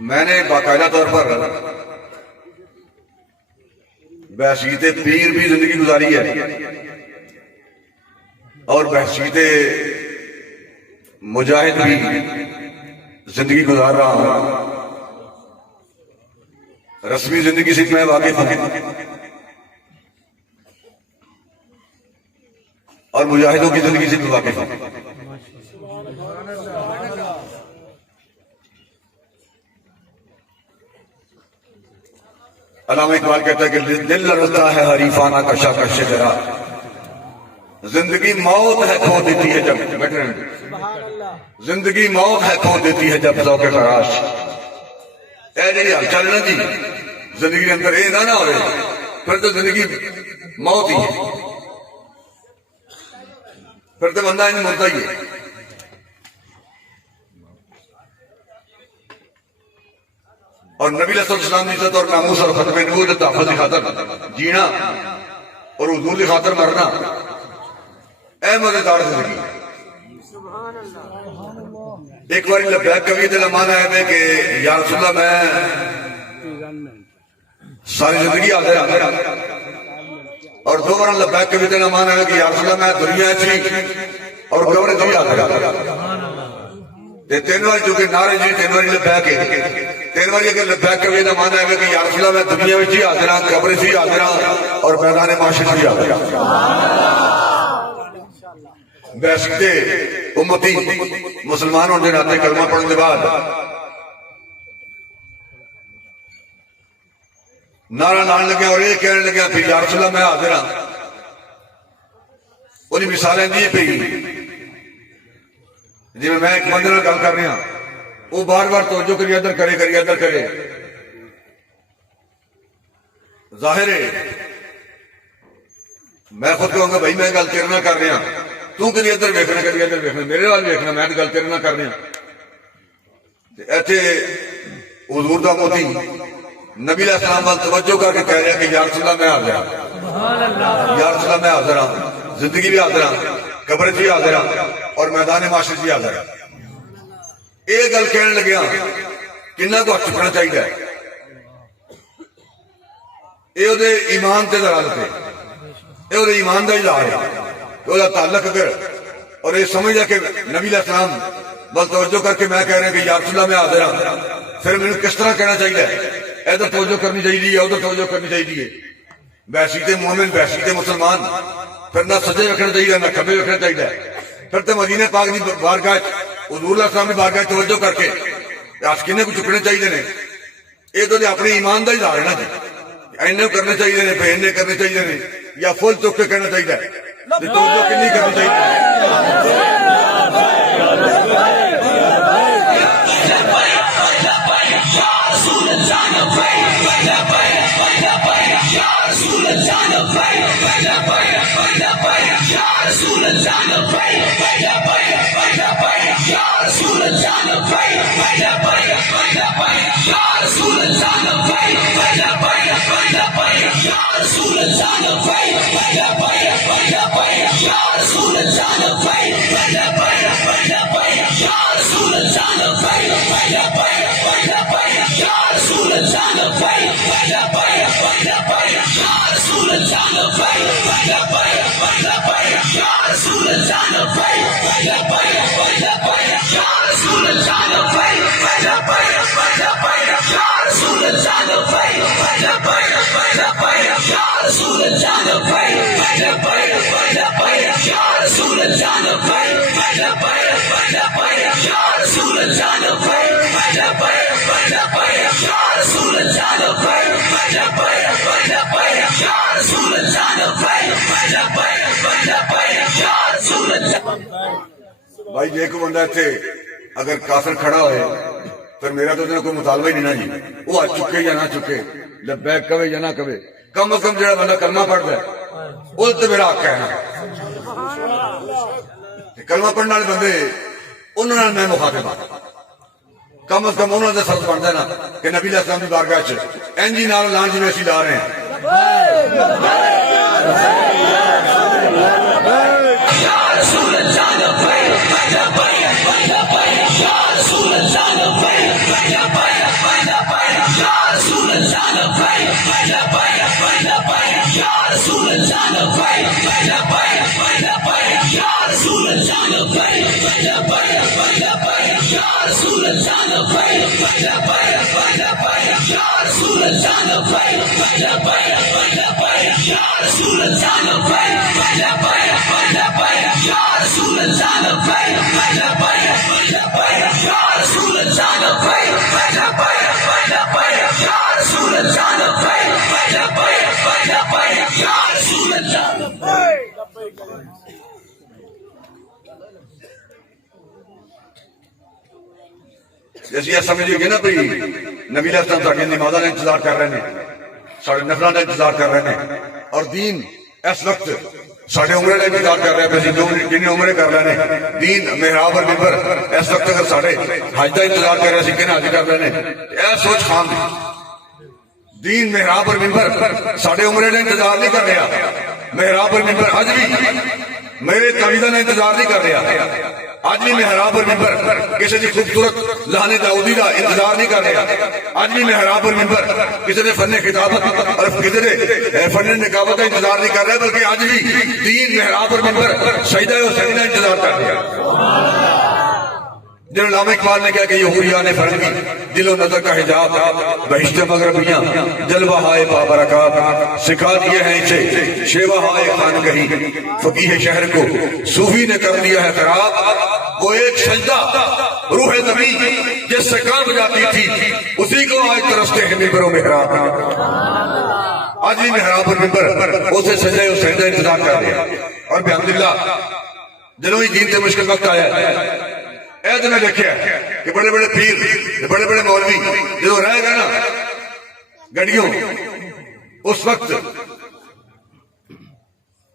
میں نے باقاعدہ طور پر بحثیت پیر بھی زندگی گزاری ہے اور بحثیت مجاہد بھی زندگی گزار رہا ہوں. رسمی زندگی سے میں واقف ہوں اور مجاہدوں کی زندگی سے بھی واقف ہوں. علامہ اقبال کہتا ہے کہ دل لڑتا ہے حریفانہ کشا کا شجرا، زندگی موت ہے کھو دیتی ہے جب زندگی موت ہے کھو دیتی ہے جب ذوق خراش. اے جی چلنا جی زندگی کے اندر یہ نہ ہوئے پھر تو زندگی موت ہی ہے، پھر تو بندہ نہیں مرتا ہی ہے. اور نبی علیہ السلام کی عزت اور ناموس اور ختم نبوت تحفظ کی خاطر جینا اور حضور کی خاطر مرنا اے مزیدار زندگی. ایک بار لبیک کبھی دل امان آئے کہ یا رسول اللہ میں ساری زندگی حاضر اور دو بار لبیک کبھی دل امان آئے کہ یا رسول اللہ میں دنیا چی اور قبر چی حاضر تین بار چونکہ نعرے جی تین بار لبیک تین بار اگر لبیک کبھی دل امان آئے کہ یا رسول اللہ میں دنیا میں چی حاضر قبر چی حاضر اور میدان معاشر چی حاضر. بحثیت امتی مسلمان ہونے کے ناطے کلمہ پڑھنے کے بعد نعرہ لان لگے اور یہ کہنے لگے پھر یا رسول اللہ میں حاضر ہوں. انہیں مثالیں دی پہ جی میں ایک بندے نال گل کر رہا ہوں وہ بار بار توجہ کری ادھر کرے کری ادھر کرے. ظاہر ہے میں خود کہوں گا بھائی میں گل تیرے نال کر رہا تو کری ادھر ویکھنا کری ادھر ویکھنا میرے وال ویکھنا میں گل تیرے نال کر رہا. ایتھے حضور دا موتی نبی علیہ السلام وال توجہ کر کے کہہ رہا کہ یا رسول اللہ میں حاضر ہوں، یا رسول اللہ میں حاضر ہوں، زندگی بھی حاضر ہوں، قبر بھی حاضر ہوں اور میدان معاشر بھی حاضر ہوں. یہ گل کہنے لگیا کنہ کو ہاتھ چکنا چاہیے. یہ وہ ایمان تے دلالت ہے، یہ وہ ایمان کا اظہار ہے، وہ تعلق اگر اور یہ سمجھ ہے کہ نبی علیہ السلام بس توجہ کر کے میں کہہ رہا کہ یا رسول اللہ میں حاضر ہوں پھر میں کس طرح کہنا چاہیے ادھر توجہ کرنی چاہیے ادھر توجہ کرنی چاہیے. بحثیت مومن بحثیت مسلمان پھر نہ سجے رکھنا چاہیے نہ کھبے رکھنا چاہیے. پھر تو مدینہ پاک کی بارگاہ حضور علیہ السلام کی بارگاہ توجہ کر کے آج کنے کو چکنے چاہیے نے. یہ تو اپنے ایمان کا اظہار ہے نا جی اینے کرنے چاہیے نے پھر اینے کرنے چاہیے نے یا فل چک کے کہنا چاہیے توجہ کنی کرنی چاہیے. بھائی ایک بندہ تھے اگر کافر کھڑا ہوئے پھر میرا تو کوئی مطالبہ ہی نہیں نا جی وہ آ چکے یا نہ چکے لبیک کہے یا نہ کہے کم از کم جڑا بندہ کلمہ پڑھتا ہے وہ تو میرا حق ہے نا. کلمہ پڑھنے والے بندے انہوں نے میں مخاطب ہوں کم از کم انہوں نے فرض بنتا ہے نا کہ نبی علیہ السلام کی بارگاہ چ اینجی نال لان جی اسی لا رہے ہیں. جیسے سمجھے گے نا بھائی نبی علیہ السلام ساڈی نمازاں دا انتظار کر رہے ہیں، ساڈے نفلاں دا انتظار کر رہے ہیں، اور دین اس وقت ساڈے عمرے دا انتظار کر رہے ہیں، جنہیں عمرے کر رہے ہیں دین محراب اور ممبر اس وقت اگر ساڈے حج دا انتظار کر رہے ہیں کہ حج کر رہے ہیں، اے سوچ خام دین محراب اور ممبر ساڈے عمرے دا انتظار نہیں کر رہا، محراب اور ممبر آج بھی میرے قبیلہ نے انتظار نہیں کر رہا، آج بھی محراب اور ممبر کسی نے خوبصورت لہن داؤدی کا انتظار نہیں کر رہا، آج بھی محراب اور ممبر کسی نے فن خطابت اور کسی نے فن نقابت کا انتظار نہیں کر رہا، بلکہ آج بھی دین محراب اور ممبر سجدہ حسین کا انتظار کر رہا۔ جنہوں علامہ اقبال نے کہا کہ یہودیان فرنگی دل و نظر کا حجاب بہشت مغربیاں جلوہ ہائے بابرکات سکھا دیے ہیں اسے شیوہ ہائے خانگہی فقیہ شہر کو صوفی نے کر دیا ہے خراب، وہ ایک سجدہ روح نبی جس سے کام جاتی تھی اسی کو آج ترستے ہیں ممبر و محراب، آج بھی محراب اور ممبر اسے سجدہ حسین کا انتظار کر دیا۔ اور بحمدللہ جنہوں ہی دین سے مشکل وقت آیا ہے اے تو میں دیکھیا کہ بڑے بڑے پیر بڑے بڑے مولوی جو رہ گئے نا گڑیوں اس وقت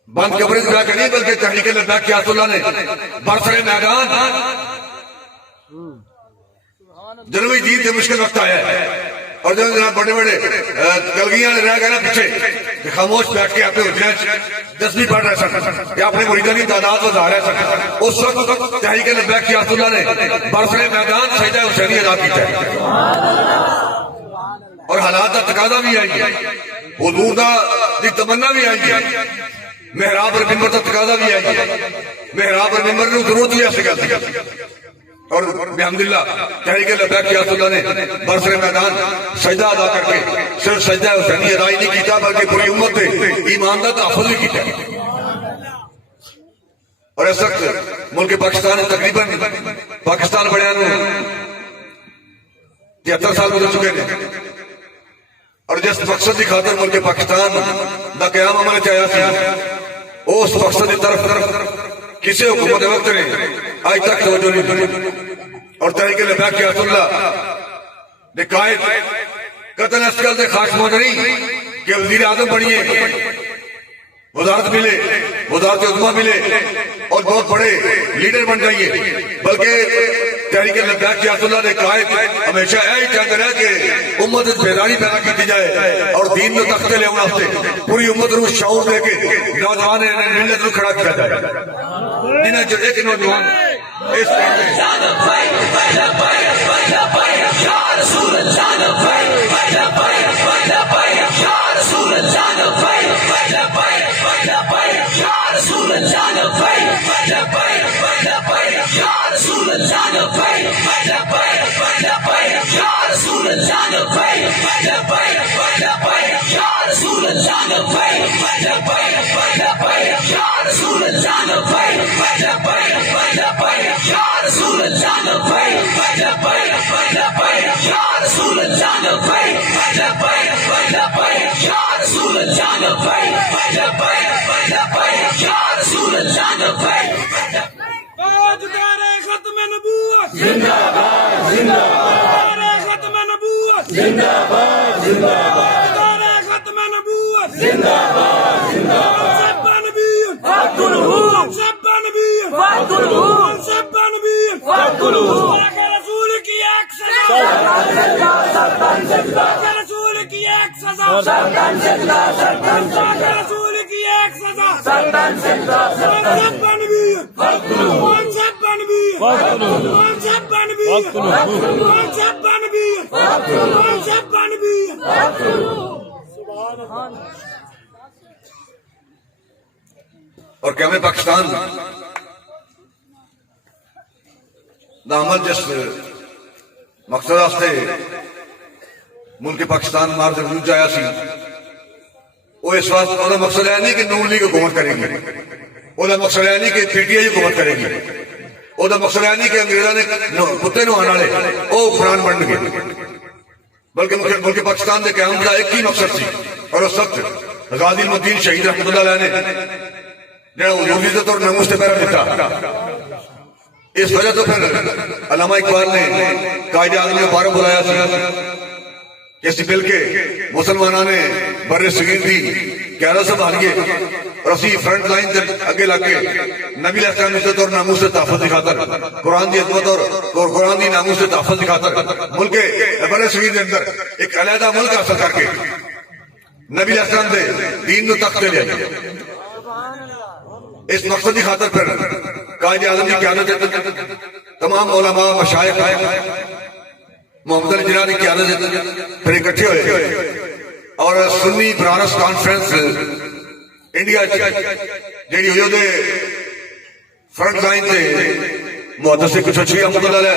بند قبر دعا کے نہیں بلکہ تحریک لبیک کی اللہ نے برسر میدان جنوبی دین سے مشکل وقت آیا ہے، اور جو جناب بڑے بڑے گلگیاں رہ گئے نا پیچھے خاموش بیٹھ کے اپنے حجرے 10ویں پڑھ رہے سن یا اپنے مریدوں کی تعداد بڑھا رہے سن، اس وقت تحریک لبیک کی اللہ نے برسر میدان سجدہ حسینی ادا کیتا ہے، اور حالات کا تقاضا بھی آئی ہے، حضور دی تمنا بھی آئی ہے، محراب اور ممبر کا تقاضا بھی آئی ہے، محراب اور ممبر نے ضرورت بھی ایسے کرتی ہے۔ اور بحمدللہ تحریک لبیک کی اللہ نے برسر میدان سجدہ ادا کر کے صرف سجدہ حسینی ادا ہی نہیں کیتا بلکہ پوری امت نے ایمان کا تحفظ بھی کیتا۔ اور اس وقت ملک پاکستان تقریباً پاکستان بڑھیا نو 73 سال گزر چکے ہیں، اور جس مقصد کی خاطر ملک پاکستان دا قیام عمل چاہیا سی اس مقصد کی طرف کسی حکومت وقت نے آج تک توجہ نہیں دی، اور تحریک لبیک کی اللہ نے قائد قطن اسکل سے خاص موجہ نہیں کہ وزیر اعظم بنیے، وزارت ملے، وزارت عظمہ ملے اور بہت بڑے لیڈر بن جائیے، بلکہ تحریک لبیک کی اللہ نے قائد ہمیشہ یہی چاہتے رہے کہ امت بیداری پیدا کی جائے اور دین میں تختے لے واسطے پوری امت کو شعور دے کے نوجوان ملت کو کھڑا کیا جائے، جنہیں جو ایک نوجوان اس اور قیام پاکستان دا عمل جس مقصد واسطے ملک پاکستان مار سے وجود آیا سی وہ اس واسطے وہ مقصد ہے نہیں کہ نون لیگ حکومت کرے گی، وہ مقصد ہے نہیں کہ پی ٹی آئی حکومت کرے گی، وہ مقصد ہے نہیں کہ انگریزوں نے کتے نو آنے والے وہ حکمران بن گئے، بلکہ ملک پاکستان کے قیام کا ایک ہی مقصد سی، اور اس وقت غازی المدین شہید رحمۃ اللہ علیہ نے جڑا حضور کی عزت اور ناموس سے پہرا دیتا، اس وجہ تو پھر علامہ اقبال نے قائد اعظم نے بارہ بلایا سی اس بل کے مسلمانوں نے بر صغیر دی قیادت سنبھالیے اور اسی فرنٹ لائن سے اگے لگ کے نبی علیہ السلام عزت اور ناموس سے تحفظ دکھاتا قرآن دی عظمت اور قرآن دی ناموس سے تحفظ دکھاتا ملک بر صغیر کے اندر ایک علیحدہ ملک حاصل کر کے نبی علیہ السلام دے دین نو تخت لے آئے۔ اس مقصد کی خاطر پھر قائد اعظم کی قیادت تمام علماء مشائخ محمد علی جناح کی قیادت پھر اکٹھے ہوئے اور سنی برانس کانفرنس انڈیا جیڑی ہوئی دے فرنٹ لائن تے محدث کچھ اچھی رحمۃ اللہ علیہ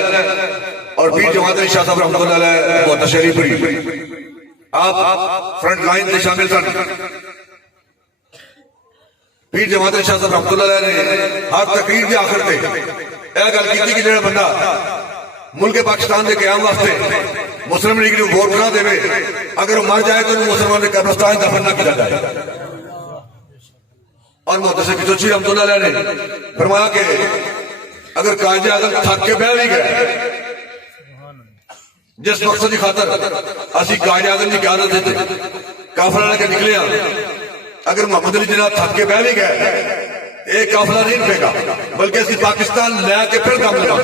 اور پیر جماعت علی شاہ صاحب رحمۃ اللہ علیہ محدث شریف پوری آپ فرنٹ لائن تے شامل سن۔ پیر جماعت علی شاہ صاحب رحمۃ اللہ علیہ نے ہر تقریر کے آخر تے یہ گل کی کہ جڑا بندہ ملک پاکستان کے قیام واسطے مسلم لیگ کو ووٹ نہ دے اگر وہ مر جائے تو مسلمان کے قبرستان دفن نہ کیا جائے۔ اور محدث کچوچی رحمۃ اللہ علیہ نے فرمایا کہ اگر قائد اعظم تھک کے بیٹھ بھی گئے جس مقصد کی خاطر اسی قائد اعظم کی قیادت دیتے قافلہ لے کے نکلے ہیں، اگر محمد علی جناح تھک کے بیٹھ بھی گئے ایک قافلہ نہیں رکھے گا بلکہ اسی پاکستان لے کے پھر کام لگا۔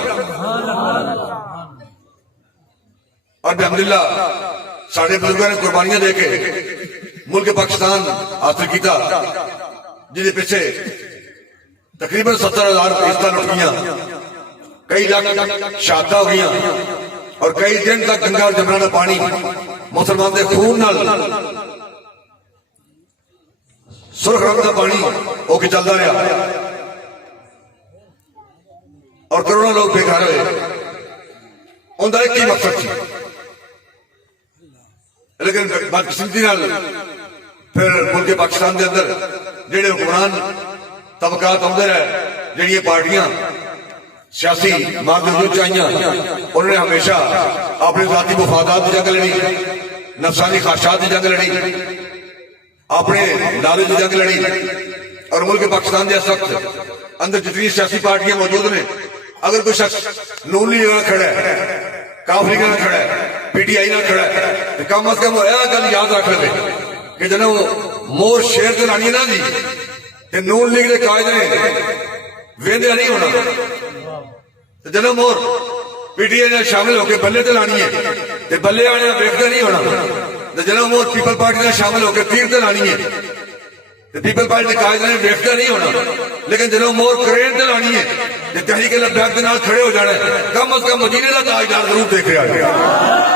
اور الحمدللہ ساڑھے بزرگوں نے قربانیاں دے کے ملک پاکستان حاصل کیتا جنہیں پیچھے تقریباً 70,000 پاکستان اٹھ گیا، کئی لاکھ شہادتیں ہو گیا اور کئی دن تک گنگا اور جمنا کا پانی مسلمان دے خون نال سرخ رنگ کا پانی ہو کے چلتا رہا اور کروڑوں لوگ بے گھر ہوئے۔ ان کا ایک ہی مقصد تھی لیکن بدقسمتی نال پھر ملک پاکستان کے اندر جڑے حکمران طبقات آدھے رہے جڑی پارٹیاں سیاسی مارکیٹ چاہیے انہوں نے ہمیشہ اپنے ذاتی مفادات کی جنگ لڑی، نفسانی خواہشات کی جنگ لڑی، اپنے لالچ کی جنگ لڑی اور ملک پاکستان کے اس وقت اندر جتنی سیاسی پارٹیاں موجود ہیں اگر کوئی شخص نون لیگ نہ کھڑا ہے، کاف لیگ نہ کھڑا ہے، پی ٹی آئی نہ کھڑا ہے تو کم از کم یہ گل یاد رکھ لے کہ جنہوں مور شیر سے لانی نہ دی کہ نون لیگ کے قائد نے ویندیا نہیں ہونا تو جنہوں مور پی ٹی آئی نے شامل ہو کے بلے تے لانی ہے تو بلے آنے ویکھدا نہیں ہونا تو جنہوں مور پیپل پارٹی نے شامل ہو کے تیر تے لانی ہے تو پیپل پارٹی کے قائد نے ویکھدا نہیں ہونا، لیکن جنہوں مور کرین تے لانی ہے تو تحریک لبیک کے نال کھڑے ہو جانا ہے، کم از کم مدینے کا تاجدار ضرور دیکھ رہا ہے۔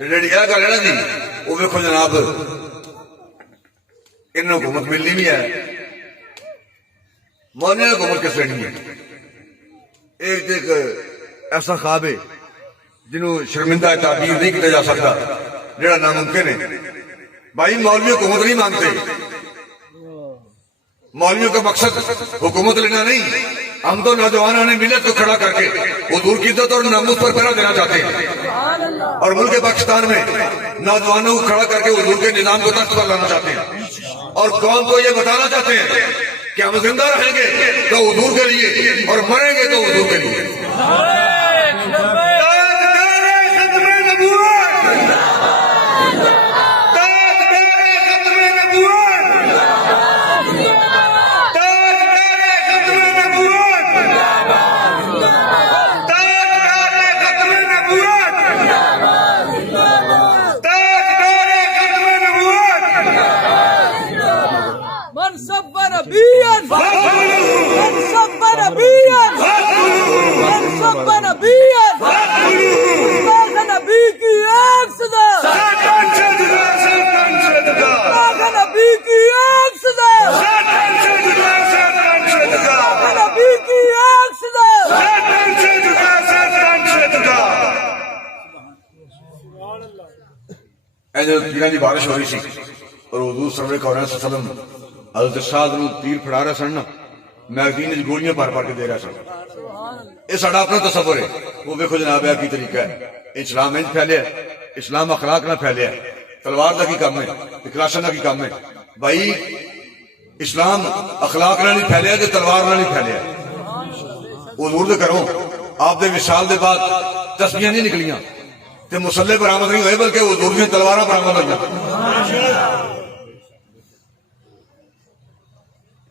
جڑی یہ گل ہے نا جی وہ ویکھو جناب انہوں حکومت ملنی بھی ہے، مولانا حکومت کس لینی ہے؟ ایک ایسا خواب ہے جنہوں شرمندہ تعبیر نہیں کیا جا سکتا جڑا ناممکن ہے۔ بھائی مولوی حکومت نہیں مانگتے، مولویوں کا مقصد حکومت لینا نہیں، ہم تو نوجوانوں نے ملت کو کھڑا کر کے حضور کی عزت اور ناموس پر پہرا دینا چاہتے ہیں اور ملک پاکستان میں نوجوانوں کو کھڑا کر کے حضور کے نظام کو تخت پر لانا چاہتے ہیں اور قوم کو یہ بتانا چاہتے ہیں کہ ہم زندہ رہیں گے تو حضور کے لیے اور مریں گے تو حضور کے لیے۔ تیروں کی بارش ہو رہی سی اور حضور سرور کونین صلی اللہ علیہ وسلم حضرت سعد نو تیر پھڑا رہے سن نا، میگزین گولیاں پار پار کے دے رہے سن۔ یہ ساڈا اپنا تصور ہے، وہ دیکھو جناب ہے کی طریقہ ہے۔ اسلام انج پھیلیا، اسلام اخلاق نہ پھیلیا، تلوار دا کی کام ہے، کلاشن دا کی کام ہے۔ بھائی اسلام اخلاق نہ نہیں پھیلیا تے تلوار نہ نہیں پھیلیا۔ حضور دے کرو آپ دے وصال دے بعد تسبیحاں نہیں نکلیاں تے مصلی برآمد نہیں ہوئے، بلکہ حضور دی تلواراں برآمد ہوئیاں۔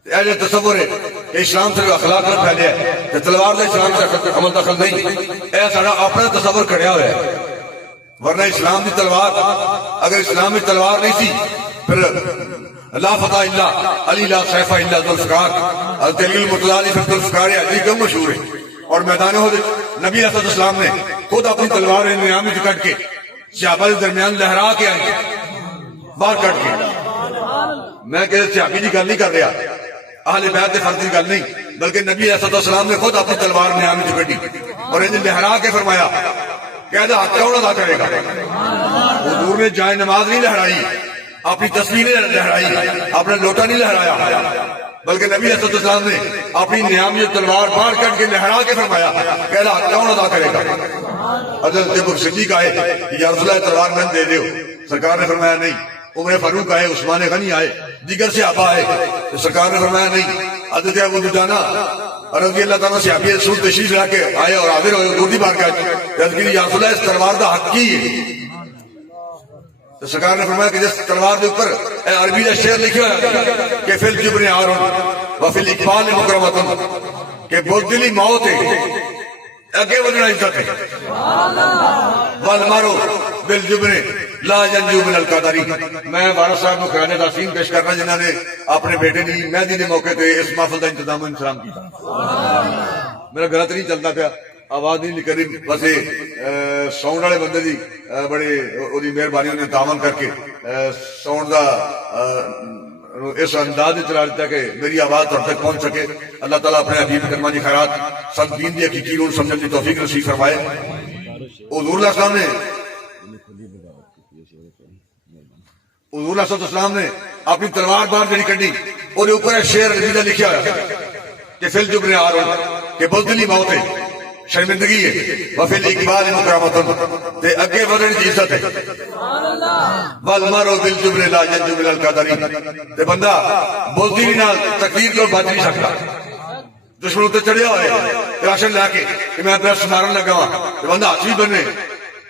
ایسے تصور ہے کہ اسلام صرف اخلاق نہ پھیلیا ہے تے تلوار دا اسلام سے عمل دخل نہیں، اے ساڈا اپنا تصور کھڑیا ہوا ہے۔ ورنہ اسلام دی تلوار، اگر اسلام میں تلوار نہیں سی پھر لا فتح الا علی لا سیف الا ذوالفقار، حضرت علی المرتضی پھر ذوالفقار علی کیوں مشہور ہے؟ اور میدان احد نبی علیہ السلام نے خود اپنی تلوار نیام وچ کٹ کے صحابہ کے درمیان لہرا کے آئی باہر کٹ کے۔ میں کہ صحابی کی گل نہیں کر رہا، اہل بیت کے فرد کی گل نہیں، بلکہ نبی علیہ السلام نے خود اپنی تلوار نیام وچ کٹی اور انہیں لہرا کے فرمایا کہ حق کون ادا کرے گا؟ حضور نے جائے نماز نہیں لہرائی، اپنی تصویر نہیں لہرائی، اپنا لوٹا نہیں لہرایا، بلکہ نبی علیہ السلام نے اپنی نیامی تلوار باہر کٹ کے لہرا کے فرمایا کہ حق کون ادا کرے گا؟ حضرت ابو بکر صدیق آئے کہ یا رسول اللہ تلوار میں دے دیو، سرکار نے فرمایا نہیں۔ عمر فاروق آئے، عثمان غنی آئے، دیگر صحابہ آئے، سرکار نے فرمایا نہیں۔ حضرت ابو دجانہ رضی اللہ تعالیٰ صحابی رسول تشریف لا کے آئے اور حاضر ہوئے حضور دی بارگاہ میں، یا رسول اللہ اس تلوار دا حق کی ہے؟ تو سرکار نے فرمایا کہ جس تلوار دے اوپر عربی کا شعر لکھا ہے کہ فی الجبن عار وفی الاقبال مکرمۃ، کہ بزدلی موت ہے، اگے بڑھنا عزت ہے، والمرء بالجبن لا ينجو من القدری۔ میں وارث صاحب کو قرآن تحسین پیش کرنا جنہوں نے اپنے بیٹے کی مہندی کے موقع پہ اس محفل کا انتظام و انتظام کیا۔ میرا غلط نہیں چلتا پیا، آواز نہیں نکل رہی، بس ساؤنڈ والے بندے دی بڑے وہی مہربانی نے تعاون کر کے ساؤنڈ دا اس انداز میں چلا دیتا کہ میری آواز تب تک پہنچ سکے۔ اللہ تعالیٰ اپنے حبیب کرما کی خیرات سب دین دی حقیقی رول سمجھنے کی توفیق نصیب فرمائے۔ حضور اللہ صاحب نے اپنی تلوار باہر جڑی کڈی، اور اوپر شعر عربی کا لکھا ہوا کہ فی الجبن عار، کہ بزدلی موت ہے، شرمندگی ہے، وفی الاقبال مکرمۃ، تے اگے بڑھن کی عزت ہے، والمرء بالجبن لا ينجو من القدر، تے بندہ بزدلی نال تقدیر کو بچ نہیں سکتا۔ دشمنوں تے چڑھیا ہوئے راشن لا کے کہ میں اپنا سمارن لگا ہوں، تے بندہ ہاتھ بھی بننے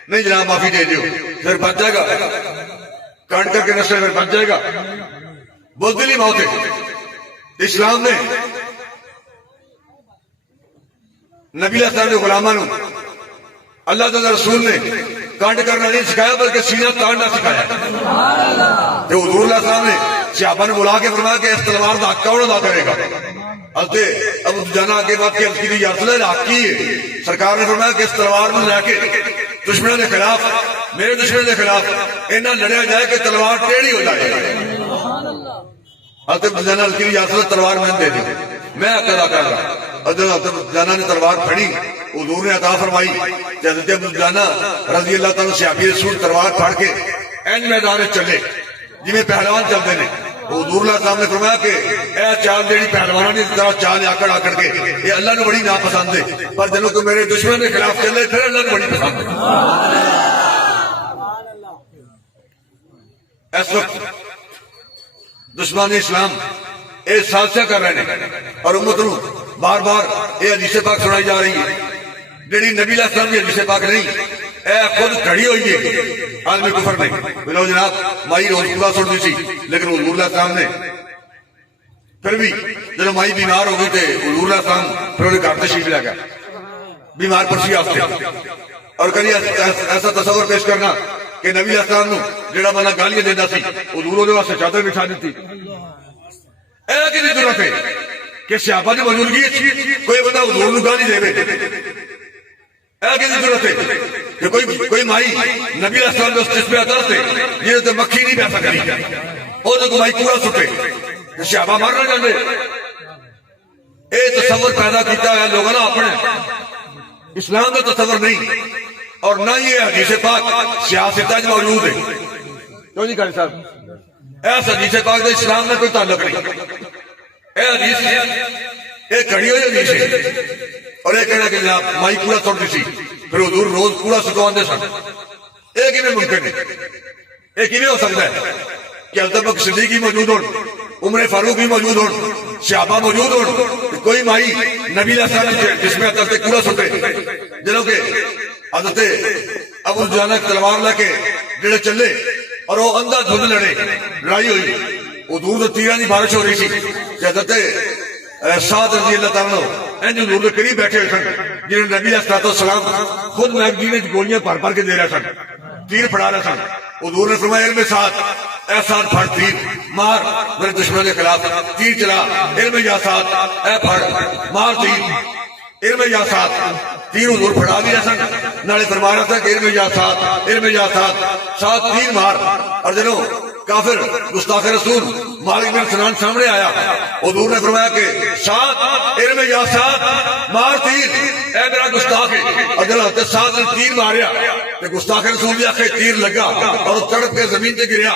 نہیں جناب معافی دے دیو، پھر بچ جائے گا، کاٹ کر کے نسل پھر بچ جائے گا۔ بزدلی موت ہے۔ اسلام نے نبی علیہ السلام کے غلاموں نے اللہ تعالی رسول نے کانٹ کرنا نہیں سکھایا، بلکہ سینہ تاڑنا سکھایا۔ تو حضور علیہ السلام نے صحابہ نے بلا کے فرمایا کہ اس تلوار کا حق کون ادا کرے گا؟ حضرت ابو دجانہ آگے بات کی عرض کی یا رسول اللہ حق کی ہے؟ سرکار نے فرمایا کہ اس تلوار میں لے کے دشمنوں کے خلاف، میرے دشمنوں کے خلاف اینا لڑیا جائے کہ تلوار ٹیڑھی ہو جائے۔ حضرت ابو دجانہ کی یا رسول اللہ تلوار میں دے دی، میں حق ادا کر رہا۔ حضرت ابو دجانہ نے تلوار پھڑی، حضور نے عطا فرمائی کہ حضرت ابو دجانہ رضی اللہ تعالیٰ صحابی رسول تلوار پھڑ کے این میدان چلے جی میں پہلوان چلتے ہیں۔ حضور اللہ صاحب نے فرمایا کہ اے چال جیڑی پہلوانوں نے طرح چال آکڑ آکڑ کے یہ اللہ نے بڑی ناپسند ہے، پر جنوں کو میرے دشمن کے خلاف چلے پھر اللہ نے بڑی پسند ہے۔ اس وقت دشمن اسلام اے سازشاں کر رہے ہیں اور امت نو بار بار یہ حدیث پاک سنائی جا رہی ہے جیڑی نبی علیہ السلام کی حدیث پاک نہیں، اے خود کھڑی ہوئی ہے عالم کفر میں۔ بلو جناب مائی روز پورا سن دی سی، لیکن حضور علیہ السلام نے پھر بھی جب مائی بیمار ہو گئی تھے حضور علیہ السلام پھر انہیں گھر تشریف لے گیا بیمار پرسی آفتے، اور کبھی ایسا تصور پیش کرنا کہ نبی علیہ السلام نو جڑا بندہ گالیاں دینا سی حضور دے واسطے چادر بچھا دیتی۔ اے کی ضرورت ہے کہ صحابہ کی موجودگی کوئی بندہ حضور نو گالی دے، اے کی ضرورت ہے کہ کوئی مائی نبی علیہ السلام کے اس جسم اثر سے جنہیں تے مکھی نہیں پیسہ کری وہ تو مائی پورا سٹے کہ صحابہ مارنا چاہتے۔ اے تصور پیدا کیتا ہے لوگوں نے اپنے اسلام کا تصور نہیں، اور نہ یہ حدیث پاک سیاست موجود ہے۔ کیوں جی قاری صاحب؟ ایس حدیث پاک دے اسلام میں کوئی تعلق نہیں. اے حدیث ایک کھڑی ہوئی حدیث ہے اور ایک کہنا کہ جناب مائی کوڑا توڑ سی پھر حضور روز کوڑا سٹواندے سن. ایک ہی میں ممکن ہے, ایک ہی نہیں ہو سکتا ہے کہ ابو بکر صدیق بھی موجود ہوں, عمر فاروق بھی موجود ہوں, صحابہ موجود ہوں, کوئی مائی نبی علیہ السلام جس میں حضرت کوڑا سٹے جنہوں کہ حضرت ابو جانا تلوار لے کے جڑے چلے اور وہ اندھا دھند لڑے, لڑائی ہوئی, حضور تو تیرہ کی بارش ہو رہی تھی کہ حضرت سعد رضی اللہ تعالیٰ عنہ حضور کے قریب بیٹھے ہوئے سن جنہوں نے نبی علیہ السلام خود میگزین گولیاں بھر بھر کے دے رہے سن, تیر پھڑا رہے سن. حضور نے فرمایا علم ساتھ اے ساتھ پھڑ تیر مار میرے دشمن کے خلاف, تیر چلا علم یا ساتھ اے پھڑ مار تیر, علم یا ساتھ تیر حضور پھڑا بھی رہے سن, نالے فرما رہا تھا کہ علم یا ساتھ ساتھ تیر مار. اور جنہوں کافر گستاخ رسول مالک بن سنان سامنے آیا, حضور نے فرمایا کہ ساتھ علم یا ساتھ مار تیر اے میرا گستاخ ہے. اور جب حضرت ساتھ نے تیر ماریا کہ گستاخ رسول بھی آخر تیر لگا اور تڑپ کے زمین پہ گریا,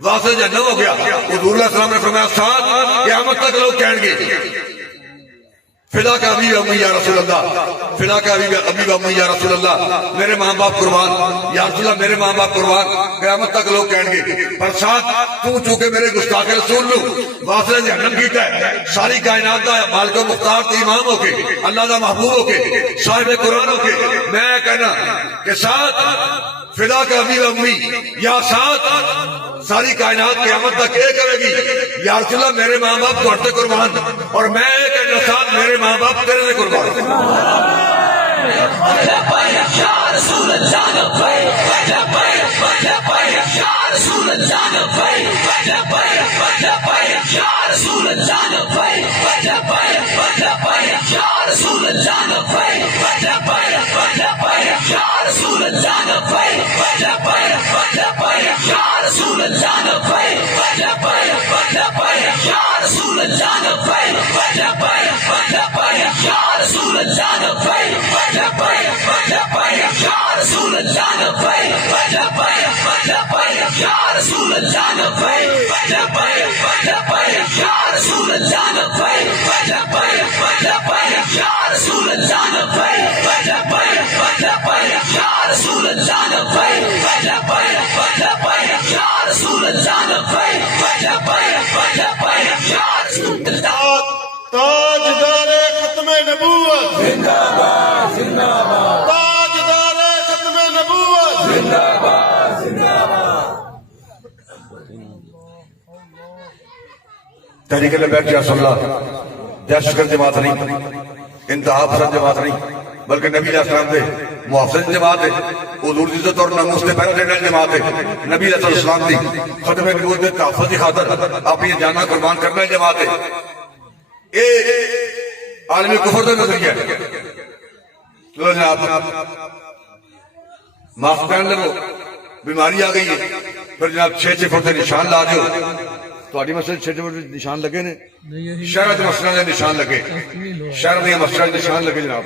واضح جہنم ہو گیا. حضور علیہ السلام نے فرمایا ساتھ قیامت تک لوگ کہیں گے فدا کا ابھی امی یا رسول اللہ, فدا کا ابھی امی یا رسول اللہ, میرے ماں باپ قربان یا رسول اللہ, میرے ماں باپ قربان. قیامت تک لوگ کہیں گے پر ساتھ تو چونکہ میرے گستاخ رسول لو واصل جہنم کیتا ہے, ساری کائنات دا مالک و مختار تے امام ہو کے, اللہ دا محبوب ہو کے, صاحب قرآن ہو کے, میں کہنا کہ ساتھ فدا کا ابھی امی یا ساتھ ساری کائنات قیامت تک یہ کرے گی یا رسول اللہ میرے ماں باپ تھوڑے قربان, اور میں کہنا ساتھ میرے ماں باپ تیرے سے قربان. تاجدار ختم نبوت زندہ باد, زندہ باد, تاجدار ختم نبوت زندہ باد, زندہ باد. تحریک لبیک یا صلی اللہ دہشت گرد جماعت نہیں, انتہا پسند جماعت نہیں, بلکہ نبی علیہ السلام دے محافظ جماعت ہے, حضور دی عزت اور ناموس دے پہرے دینے جماعت ہے. نبی علیہ السلام دی ختم نبوت دے تحفظ کی خاطر اپنی جاناں قربان کرنے جماعت ہے. اے عالمی کفر دا نظریہ ہے. چلو جناب معاف پہن لگو, بیماری آ گئی ہے, پھر جناب 6 فٹ دے نشان لا دیو. تھوڑی مسجد 6 فٹ دے نشان لگے نے, شہر دے مسجد دے نشان لگے, شہر دے مسجد دے نشان لگے جناب,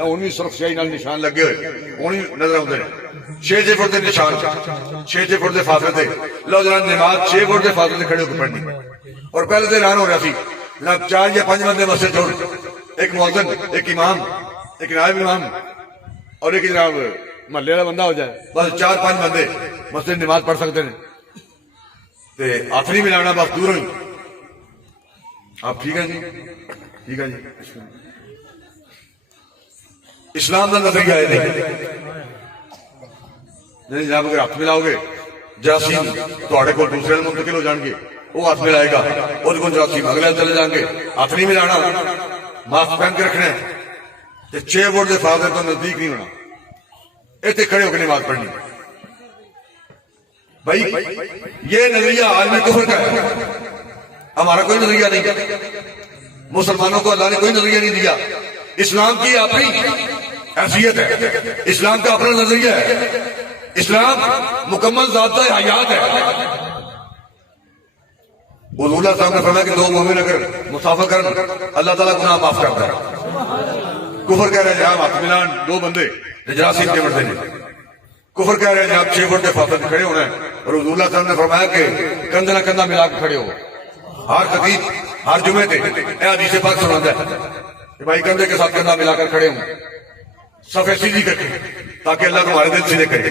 ہن بھی سرخ شاہی نال نشان لگے ہوئے ہن نظر آندے نے. 6 فٹ دے نشان 6 فٹ دے فاصلے تے لو جناب نماز 6 فٹ دے فاصلے تے کھڑے ہو کے پڑھنی. اور پہلے تے اعلان ہو رہا سی جناب 4 یا 5 بندے مسجد چھوڑ, ایک مؤذن, ایک امام, ایک نائب امام اور ایک جناب محلے والا بندہ ہو جائے, بس 4-5 بندے مسجد نماز پڑھ سکتے ہیں. تے ہاتھ نہیں ملانا, بس دور ہوئی. آپ ٹھیک ہے جی, ٹھیک ہے جی. اسلام کا نظریہ ہے نہیں جناب, اگر ہاتھ ملاؤ گے جراثیم تھوڑے کو دوسرے منتقل ہو جان گے, وہ ہاتھ ملائے گا اور کو جراثیم اگلے چلے جائیں گے. ہاتھ نہیں ملانا, ماسک پہن کے رکھنا ہے, 6 فٹ کے فاصلے تو نزدیک نہیں ہونا, اتنے کھڑے ہو کے نماز پڑھنی. بھائی یہ نظریہ عالمی کفر کا ہے, ہمارا کوئی نظریہ نہیں. مسلمانوں کو اللہ نے کوئی نظریہ نہیں دیا. اسلام کی اپنی حیثیت ہے, اسلام کا اپنا نظریہ ہے. اسلام مکمل ضابطہ حیات ہے. حضور اللہ صاحب نے فرمایا کہ 2 مومن اگر مسافر کرن اللہ تعالیٰ گناہ معاف کرتا ہے. کفر کہہ رہے ہیں جناب ہاتھ ملان 2 بندے جراثیم کے مرتے ہیں, کفر کہہ رہے ہیں جناب 6 فٹ کے فاصلے کھڑے ہونا ہے, اور حضور اللہ صلی اللہ علیہ وسلم نے فرمایا کہ کندھا نہ کندھا ملا کے کھڑے ہو. ہر خطیب ہر جمعے تھے اے حدیث پاک سناتا ہے کہ بھائی کندھے کے ساتھ کندھا ملا کر کھڑے ہوں, صفیں سیدھی کر کے, تاکہ اللہ تمہارے دل سیدھے کرے.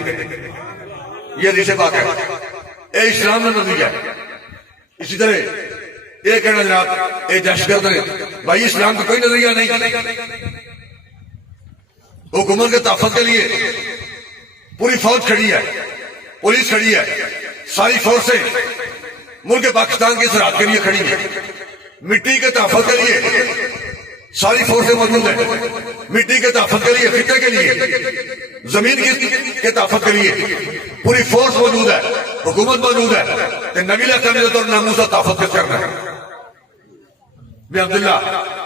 یہ حدیث پاک ہے, اے اسلام کا نتیجہ ہے. اسی طرح یہ کہنا جناب اے دہشت گرد نے, بھائی اسلام کا کوئی نظریہ نہیں. حکومت کے تحفظ کے لیے پوری فوج کھڑی ہے, پولیس کھڑی ہے, ساری فورسیں ملک پاکستان کی سرحد کے لیے کھڑی ہیں. مٹی کے تحفظ کے لیے ساری فورسیں موجود ہیں, مٹی کے تحفظ کے لیے, خطے کے لیے, زمین کے تحفظ کے لیے پوری فورس موجود ہے, حکومت موجود ہے. کہ نبی علیہ السلام اور ناموس کا تحفظ کس کرنا ہے؟ بے عبداللہ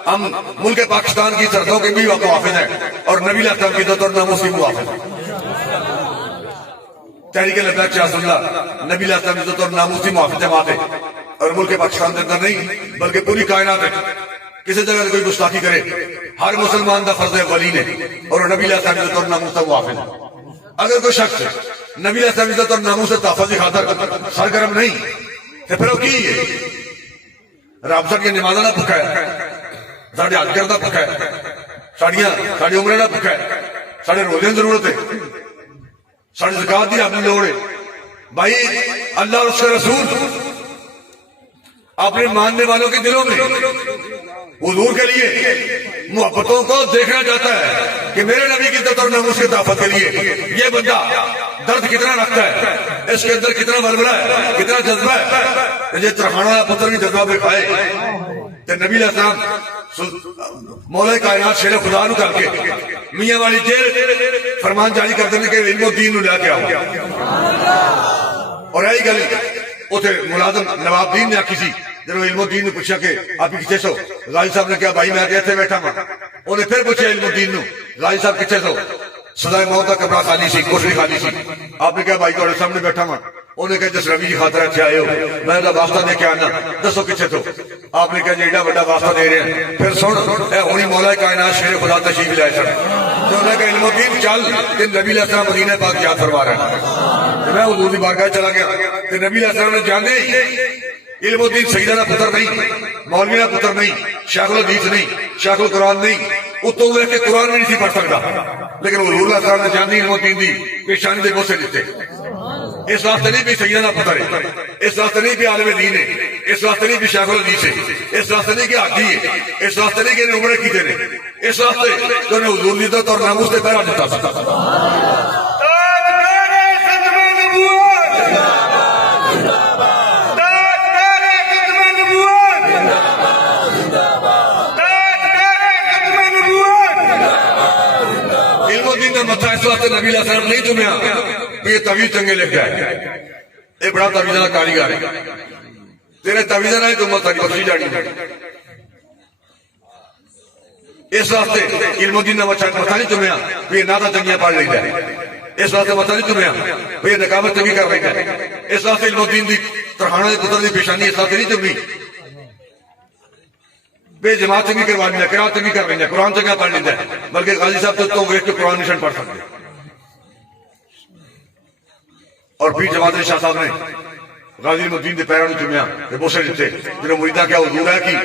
ہم ملک پاکستان کی سرحدوں کے بھی محافظ ہیں اور نبی علیہ السلام کی عزت اور ناموس کی محافظ ہیں. تحریک لبیک شاہ رسول اللہ نبی علیہ السلام کی عزت اور ناموس کی محافظ جماعت ہے, اور ملک پاکستان کے اندر نہیں بلکہ پوری کائنات ہے. کسی جگہ سے کوئی گستاخی کرے, ہر مسلمان کا فرض ولی نے اور نبی علیہ السلام کی عزت اور ناموس کا محافظ ہے. اگر کوئی شخص نبی علیہ السلام کی عزت اور ناموس سے تحفظ کی خاطر سرگرم نہیں تو پھر وہ کی ہے؟ رب ساڈیاں نمازاں دا بھکھا ہے, ساڈے حج کردہ بھکھا ہے, ساڈی عمرے دا بھکھا ہے, ساڈے روزے دی ضرورت ہے, ساڈی زکات دی اپنی لوڑ ہے. بھائی اللہ اور اس کے رسول اپنے ماننے والوں کے دلوں میں حضور کے لیے محبتوں کو دیکھنا چاہتا ہے کہ میرے نبی کی عزت اور ناموس کے تحفظ کے لیے یہ بندہ درد کتنا رکھتا ہے, اس کے اندر کتنا ولولہ ہے, کتنا جذبہ ہے. یہ ترخانہ پتھر کی جذبہ پہ کھائے تو نبی علیہ السلام مولا کائنات شیر خدا نو کر کے میاں والی جیل فرمان جاری کر دینے کے علم و دین نو لے کے آؤ. اور یہی گل اتنے ملازم نواب دین نے آخی سی, جنہوں علم الدین نے پوچھا کہ آپ کتنے سو, غازی صاحب نے کہا بھائی میں اتنے بیٹھا ہوں. انہیں پھر پوچھا علم الدین نو, غازی صاحب کتنے سو, سزائے موت کا کمرہ خالی سی, کوٹری خالی سی. آپ نے کہا بھائی تھوڑے سامنے بیٹھا ہوں. انہیں کہا جس ربی کی خاطر اچھے آئے ہو, میں نے واسطہ دے کے آنا, دسو کتنے سو. آپ نے کہا جی ایڈا بڑا واسطہ دے رہے ہیں, پھر سن اے ہونی مولا کائنات شیر خدا تشریف لائے سن. تو انہوں نے کہا علم الدین چل کہ نبی علیہ السلام مدینہ پاک یاد فرما رہے ہیں. میں حضور کی بارگاہ چلا گیا کہ نبی علیہ السلام نے جانے علم الدین سیدہ کا پتر نہیں, مولوی کا پتر نہیں, شیخ الحدیث نہیں, شیخ القرآن نہیں, اتوں دیکھ کے قرآن بھی نہیں پڑھ سکتا, لیکن حضور اللہ صاحب نے جانی علم الدین دی پیشانی دے بوسے دیتے. اس واسطے نہیں بھی سیدہ کا پتر ہے, اس واسطے نہیں بھی عالم دین ہے, اس واسطے نہیں بھی شیخ الحدیث ہے, اس واسطے نہیں کہ حاجی ہے, اس واسطے نہیں کہ انہیں عمرے کیتے نے, اس واسطے کہ انہیں حضور کی عزت اور ناموس سے پہرا دیتا تھا. متھا اس واسطے نبی علیہ السلام نہیں چومیا کہ یہ تویز چنگے لگ جائے, یہ بڑا تویزہ کا کاریگر ہے, تیرے تویزہ نہ تو مت ساری بخشی جاڑی. اس واسطے علم الدین نے متھا نہیں چومیا کہ یہ نعتاں چنگیاں پڑھ لیتا ہے, اس واسطے متھا نہیں چومیا کہ یہ نقابت چنگی کر لیتا ہے, اس واسطے علم الدین دی ترخانہ کے پتر دی پیشانی اس واسطے نہیں چومی بے جماعت چنگی کروا لینا, قرآن چنگی کر لینا, قرآن چنگا پڑھ لینا ہے, بلکہ غازی صاحب تو ویٹ کے قرآن نشان پڑھ سکتے. اور پھر جماعت شاہ صاحب نے غازی الدین کے پیروں نے چومیا بوسے دیتے, جنہوں مریداں کیا حضور ہے کہ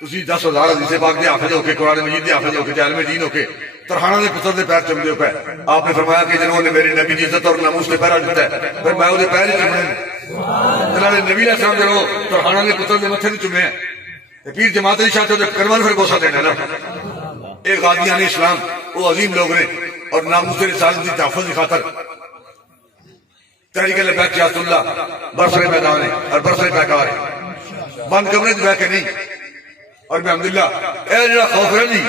تسی 10,000 حدیث پاک دے حافظ ہو کے, قرآن مجید دے حافظ ہو کے, عالم دین ہو کے ترخانہ کے پتر دے پیر چومدے ہو پے. آپ نے فرمایا کہ جنہوں نے میرے نبی کی عزت اور ناموس سے پہرا دیتا ہے, پھر میں وہ پیر ہی چومنے جنہوں نے نبی علیہ السلام جنہوں ترخانہ کے پتر دے متھے نہیں چومے, پیر جماعت شاہ تو کرمان پھر بوسا دینا نا. ایک غازیان اسلام وہ عظیم لوگ نے, اور ناموس رسالت کی تحفظ کی خاطر تحریک لبیک شاہ رسول اللہ برسرے میدان ہے اور برسرے پیکار ہے, بند کمرے بہ کے نہیں. اور میں الحمدللہ اے جڑا خوف ہے جی,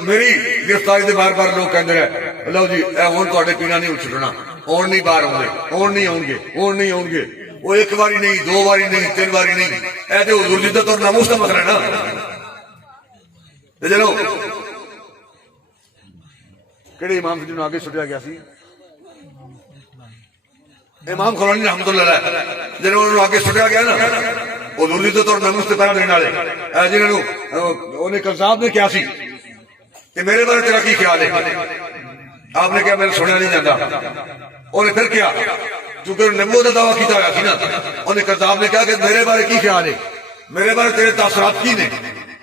میری گرفتاری دے بار بار لوگ کہندے رہے لو جی اے ہن تواڈے پینا نہیں چھڈنا, ہن نہیں باہر آؤندے, ہن نہیں آؤں گے, ہن نہیں آؤں گے. وہ ایک باری نہیں, 2 باری نہیں, 3 باری نہیں, اے تے حضور دی عزت اور ناموس کا مسئلہ ہے نا. تے چلو کہڑے امام جنہوں آگے سٹیا گیا سی, امام خلانی رحمت اللہ علیہ, جنہوں آگے سٹیا گیا نا حضور دی عزت اور ناموس تے پہرا دینے والے, جنہوں انہیں کذاب نے کیا سی کہ میرے بارے تیرا کی خیال ہے. آپ نے کہا میں نے سنیا نہیں جاتا. انہیں پھر کیا چونکہ نبوت کا دعویٰ کیتا ہوا سی نا، انہیں کذاب نے کہا کہ میرے بارے کی خیال ہے، میرے بارے تیرے تاثرات کی نے،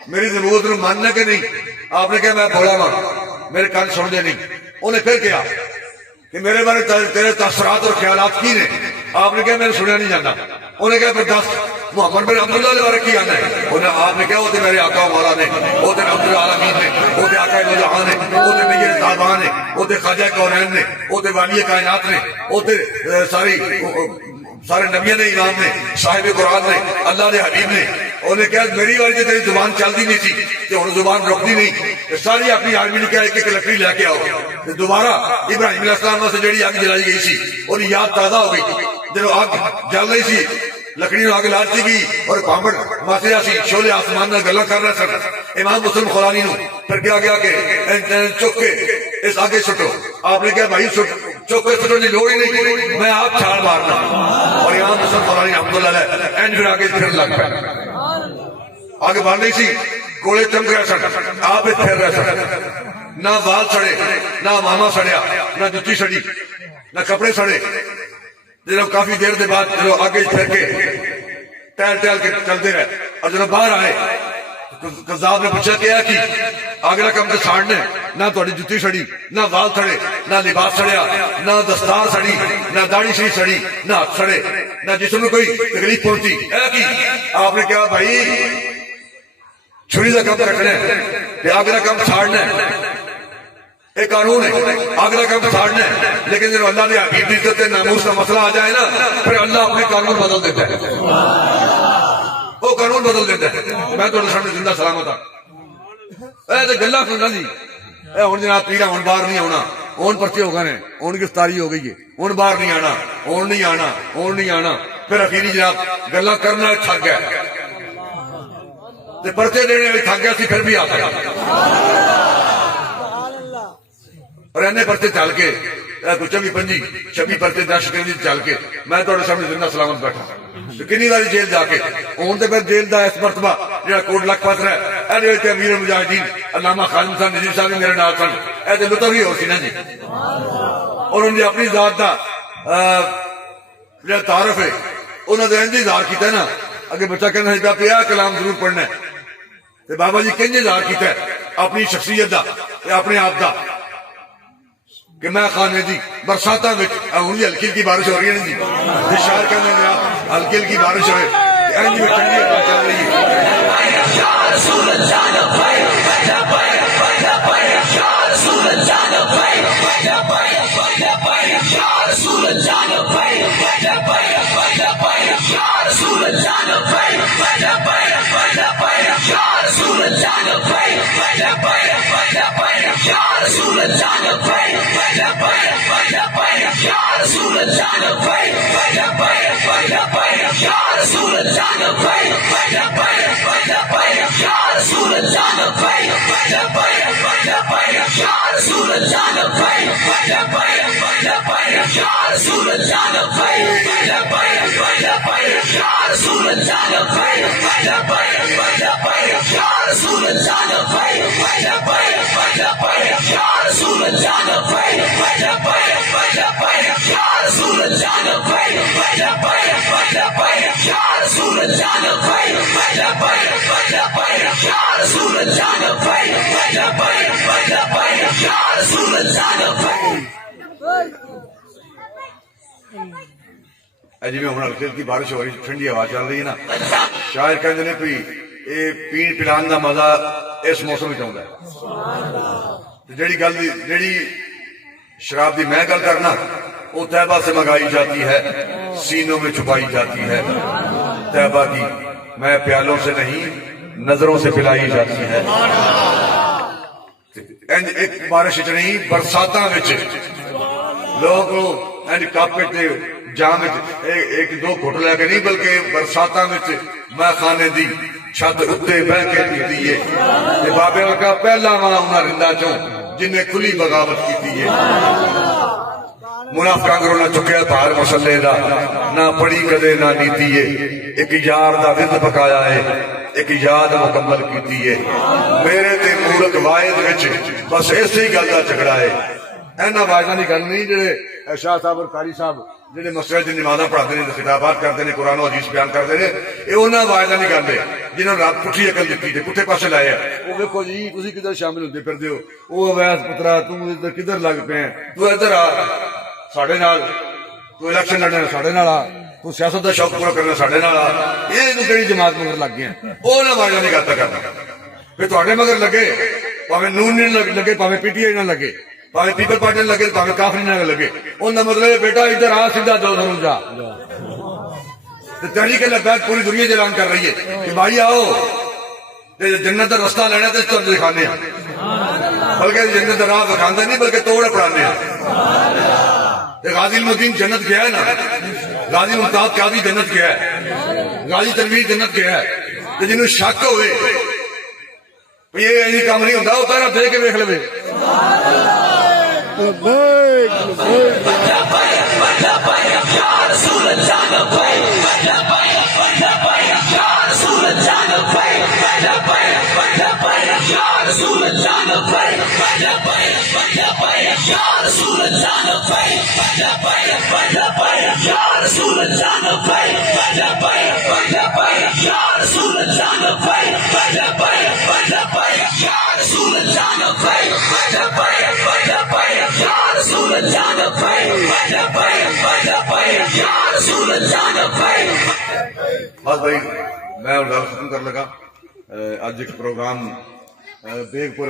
میری نبوت نو ماننا کہ نہیں؟ آپ نے کہا میں بولا ماں، میرے کان سن دے نہیں۔ انہیں پھر کہا کہ میرے بارے تیرے تاثرات اور خیالات کی نے؟ آپ نے کہا میں نے سنیا نہیں جانا۔ انہیں کہا پھر دس محمد بن عبداللہ کے بارے کی آنا ہے؟ آپ نے کہا وہ تو میرے آقا مولا نے، وہ تو عبد العالمین نے، وہ تو آقا دو جہاں نے، وہ تو میرے صاحبان نے، وہ تو خواجہ کونین نے، وہ تو والی کائنات نے، وہ تو سارے نبیوں نے، امام نے، صاحب قرآن نے، اللہ نے حبیب نے۔ انہیں کہا میری والی تو تیری زبان چلتی نہیں تھی کہ ہوں زبان رکتی نہیں، ساری اپنی آرمی نے کہا ایک لکڑی لے کے آؤ۔ دوبارہ ابراہیم علیہ السلام سے جڑی اگ جلائی گئی سی اور یاد تازہ ہو گئی، جب اگ جل رہی سی لکڑی نو اگ لاتی گئی اور پامڑ ماسیا سی، شولے آسمان میں گلا کر رہے سن۔ امام مسلم خولانی نو پھر کیا گیا کہ چک کے اس آگے سٹو۔ آپ نے کہا بھائی چک کے سٹو کی لوڑ ہی نہیں، میں آپ چھال مارنا۔ اور امام مسلم خولانی الحمدللہ اینڈ پھر آگے پھر لگ پہ آگے بڑھ رہی سی، گولے چمک رہے سن، آپ پھر رہے سن، نہ بال سڑے، نہ ماما سڑیا، نہ جتی سڑی، نہ کپڑے سڑے۔ جب کافی دیر کے بعد جب آگے پھر کے ٹہل ٹہل کے چلتے رہے اور جب باہر آئے قذاب نے پوچھا کیا کہ اگلا کم تو ساڑنے، نہ تھوڑی جتی سڑی، نہ بال سڑے، نہ لباس سڑیا، نہ دستار سڑی، نہ داڑھی شری سڑی، نہ ہاتھ سڑے، نہ جسم میں کوئی تکلیف پہنچی۔ آپ نے کہا بھائی چھری کا کم رکھنا ہے، اگلا کم ساڑنا ہے، ایک قانون ہے، اگلا کم ساڑنا ہے۔ لیکن جب اللہ نے حبیب کی عزت ناموس کا مسئلہ آ جائے نا، پھر اللہ اپنے قانون بدل دیتا ہے، وہ قانون بدل دیتا ہے۔ میں تو سامنے زندہ سلامت ہوں۔ اے تو گلا سننا جی، اے ہوں جناب پیڑا ہوں باہر نہیں آنا، ہوں پرچے ہو گئے، ہوں گرفتاری ہو گئی ہے، ہوں باہر نہیں آنا، ہوں نہیں آنا، ہوں نہیں آنا۔ پھر اخیری جناب گلا کرنا تھک گیا، پرچے دینے والے تھک گیا سی، پھر بھی آ گیا اور اینے پرچے چل کے چوبی پنجی 26 پرچے 10 شکنجی چل کے میں تھوڑے سامنے زندہ سلامت بیٹھا کنی باری جیل جا کے ہوں تو پھر جیل کا اس مرتبہ جہاں کوٹ لکھ پتر ہے یہ امیر المجاہدین علامہ خالد صاحب نذیر صاحب میرے نال سن، یہ لطف ہی ہو سی نا جی۔ اور انہوں نے اپنی ذات کا جہاں تعارف ہے انہوں نے انج اظہار کیتا ہے نا، اگے بچہ کہنا ہے پہ یہ کلام ضرور پڑھنا ہے، بابا جی کنج اظہار کیتا ہے اپنی شخصیت کا، اپنے آپ کا کہ میں خانے دی برساتاں وچ ہن جی ہلکی ہلکی بارش ہو رہی ہے نا جی، شاعر کہندے نے آپ ہلکی ہلکی بارش ہوئے انج میں ٹھنڈی ہوا چل رہی ہے۔ یا رسول اللہ نبی نبی نبی یا رسول اللہ نبی نبی نبی یا رسول اللہ نبی نبی نبی یا رسول اللہ نبی نبی نبی یا رسول اللہ نبی نبی نبی یا رسول اللہ نبی یا رسول اللہ نبی یا رسول اللہ نبی یا رسول اللہ نبی یا رسول اللہ نبی یا رسول اللہ نبی یا رسول اللہ نبی یا رسول اللہ نبی یا رسول اللہ نبی یا رسول اللہ نبی یا رسول اللہ نبی یا رسول اللہ نبی یا رسول اللہ نبی۔ جی میں ہوں ہلکی ہلکی بارش ہو رہی ٹھنڈی ہوا چل رہی ہے نا، شاعر کہتے ہیں کوئی یہ پین پلان کا مزہ اس موسم آتا ہے۔ جیڑی شراب کی میں گل کرنا وہ طیبہ سے منگائی جاتی ہے، سینوں میں چھپائی جاتی ہے، طیبہ کی میں پیالوں سے نہیں نظروں سے پلائی جاتی ہے۔ ایک بارش نہیں برساتاں وچ لوگ کپ جام ایک دو گھٹ لے کے نہیں بلکہ برساتاں وچ میں خانے دی چھت اتنے بہ کے پیتی ہے، بابے کا پہلا ماں انہاں رندہ چوں جنہیں کھلی بغاوت کی ہے۔ منافقاں گرو نہ چکیا بھار مسلے دا، نہ پڑی کدے نہ نیتی ہے، ایک یار دا وزن پکایا ہے، ایک یاد مکمل کیتی ہے۔ میرے تے مورک واحد وچ بس ایسے ہی گل دا جھگڑا ہے، اینا واحداں دی گل نہیں جڑے شاہ صاحب اور قاری صاحب ਜਿਹੜੇ ਮਸਜਿਦ ਦੀ ਨਮਾਜ਼ਾਂ ਪੜ੍ਹਾਉਂਦੇ ਨੇ, ਖਿਤਾਬਾਤ ਕਰਦੇ ਨੇ, ਕੁਰਾਨ ਹਦੀਸ ਬਿਆਨ ਕਰਦੇ ਨੇ, ਇਹ ਉਹਨਾਂ ਵਾਅਦਾ ਨਹੀਂ ਕਰਦੇ ਜਿਨ੍ਹਾਂ ਨੂੰ ਰੱਬ ਪੁੱਠੀ ਅਕਲ ਦਿੱਤੀ ਤੇ ਪੁੱਠੇ ਪਾਸੇ ਲਾਇਆ। ਉਹ ਵੇਖੋ ਜੀ ਤੁਸੀਂ ਕਿੱਧਰ ਸ਼ਾਮਿਲ ਹੁੰਦੇ ਫਿਰਦੇ ਹੋ, ਉਹ ਅਵੈਸ ਪੁੱਤਰਾ ਤੂੰ ਇੱਧਰ ਕਿੱਧਰ ਲੱਗ ਪਿਆ, ਤੂੰ ਇੱਧਰ ਆ ਸਾਡੇ ਨਾਲ, ਤੂੰ ਇਲੈਕਸ਼ਨ ਲੜਨਾ ਸਾਡੇ ਨਾਲ ਆ, ਤੂੰ ਸਿਆਸਤ ਦਾ ਸ਼ੌਕ ਪੂਰਾ ਕਰਨਾ ਸਾਡੇ ਨਾਲ ਆ, ਇਹਨੂੰ ਕਿਹੜੀ ਜਮਾਤ ਮਗਰ ਲੱਗ ਗਿਆ, ਉਹ ਨਾ ਵਾਅਦਾ ਨਹੀਂ ਕਰਦਾ ਕਰਨਾ। ਫਿਰ ਤੁਹਾਡੇ ਮਗਰ ਲੱਗੇ, ਭਾਵੇਂ ਨੂਨ ਨਹੀਂ ਲੱਗੇ, ਭਾਵੇਂ ਪੀਟੀਆਈ ਨਾ ਲੱਗੇ, ਭਾਵੇਂ ਪੀਪਲ ਪਾਰਟੀ ਨਾਲ ਲੱਗੇ, ਭਾਵੇਂ ਕਾਫਰੀ ਨਾਲ ਲੱਗੇ, ਉਹਦਾ ਮਤਲਬ ਬੇਟਾ ਇੱਧਰ ਆ, ਸਿੱਧਾ ਦੋ ਜ਼ਰੂਰ ਜਾ। تحریک لبیک پوری دنیا سے اعلان کر رہی ہے کہ بھائی آؤ جنت کا رستہ لینا تو اس طرح دکھانے ہیں، بلکہ جنت کا راہ دکھانے نہیں بلکہ توڑ پڑھانے ہیں۔ غازی المدین جنت گیا ہے نا، غازی ممتاز قاضی جنت گیا ہے، غازی تنویر جنت گیا ہے، تو جنہوں شک ہوئے یہ ایسی کام نہیں ہوتا، وہ پہلا دے کے دیکھ لے۔ بس بھائی میں ختم کر لگا، اج ایک پروگرام بیگ پور